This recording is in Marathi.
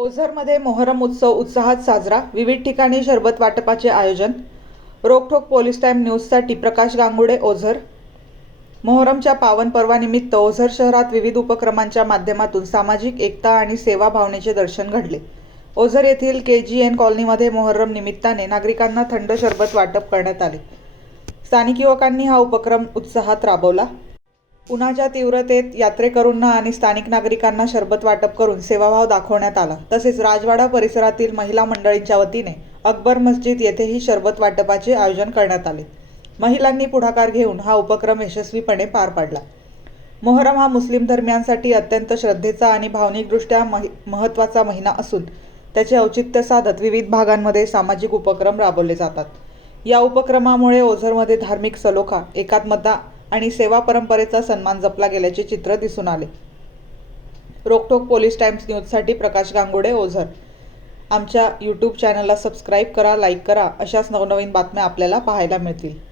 ओझरमध्ये मोहरम उत्सव उत्साहात साजरा. विविध ठिकाणी शरबत वाटपाचे आयोजन. रोखोक पोलीस टाईम न्यूजसाठी प्रकाश गांगुडे ओझर. मोहरमच्या पावन पर्वानिमित्त ओझर शहरात विविध उपक्रमांच्या माध्यमातून सामाजिक एकता आणि सेवा भावनेचे दर्शन घडले. ओझर येथील के जी एन कॉलनीमध्ये मोहरम निमित्ताने नागरिकांना थंड शरबत वाटप करण्यात आले. स्थानिक युवकांनी हा उपक्रम उत्साहात राबवला. उन्हाच्या तीव्रतेत यात्रेकरूंना आणि स्थानिक नागरिकांना शरबत वाटप करून सेवाभाव दाखवण्यात आला. तसेच राजवाडा परिसरातील महिला मंडळींच्या वतीने अकबर मस्जिद येथेही शरबत वाटपाचे आयोजन करण्यात आले. महिलांनी पुढाकार घेऊन हा उपक्रम यशस्वीपणे पार पाडला. मोहरम हा मुस्लिम धर्मियांसाठी अत्यंत श्रद्धेचा आणि भावनिकदृष्ट्या महि महत्त्वाचा महिना असून त्याचे औचित्य साधत विविध भागांमध्ये सामाजिक उपक्रम राबवले जातात. या उपक्रमामुळे ओझरमध्ये धार्मिक सलोखा एकात्मता आणि सेवा परंपरेचा सन्मान जपला गेल्याचे चित्र दिसून आले. रोकटोक पोलीस टाइम्स न्यूजसाठी प्रकाश गांगुडे ओझर. आमच्या यूट्यूब चॅनलला सबस्क्राईब करा लाईक करा. अशाच नवनवीन बातम्या आपल्याला पाहायला मिळतील.